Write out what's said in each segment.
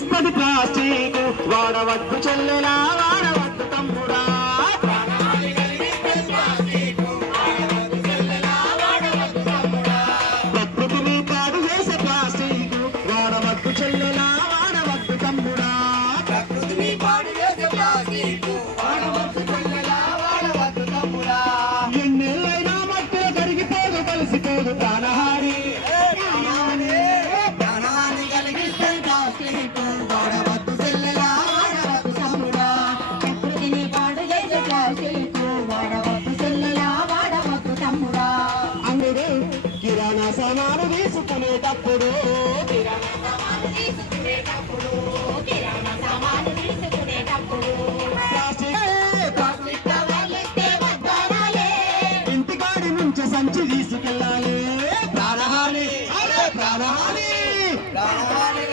కలిగిస్తుంది ప్లాస్టిక్ వాడవద్దు చెల్లెలా వాడవద్దు తమ్ముడా. ప్రకృతిని పాడు చేసే ప్లాస్టిక్ వాడవద్దు చెల్లెలా వాడవద్దు తమ్ముడా. ప్రకృతిని పాడు చేసే ప్లాస్టిక్ వాడవద్దు చెల్లెలా వాడవద్దు తమ్ముడా. ఎన్నెల్లైనా చేసే ప్లాస్టిక్ వాడవద్దు చెల్లెలా వాడవద్దు తమ్ముడా. అందరూ కిరాణా సామాను తీసుకునేటప్పుడు కిరాణా సామాను తీసుకునేటప్పుడు కిరాణా తీసుకునేటప్పుడు. ఇంటికాడి నుంచి సంచి తీసుకెళ్ళాలి. ప్రాణహాని ప్రాణహాని. ప్రాణహాని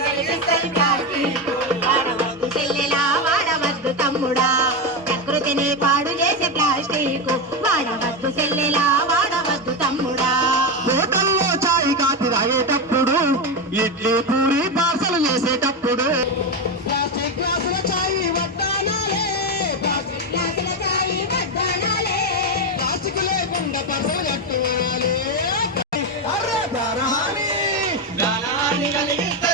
ప్లాస్టిక్ వాడవద్దు చెల్లెలా వాడవద్దు తమ్ముడా. హోటల్లో చాయ్ కాఫీ తాగేటప్పుడు ఇడ్లీ పూరి పార్సల్ చేసేటప్పుడు. ప్లాస్టిక్ గ్లాసుల చాయ్ వడ్డానాలే ప్లాస్టిక్ గ్లాసుల చాయి వద్దనాలే ప్లాస్టిక్ లేకుండా పర్సలు కట్టుకోవాలి. కలిగిస్తే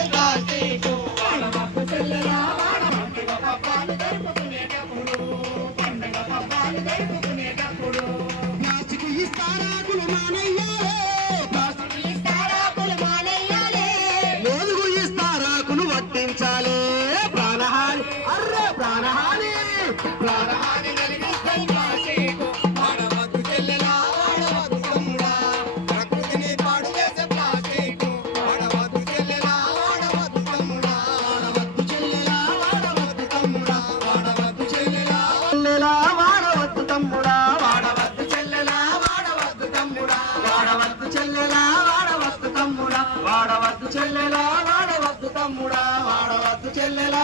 చెల్లెలా వాడవద్దు తమ్ముడా. వాడవద్దు చెల్లెలా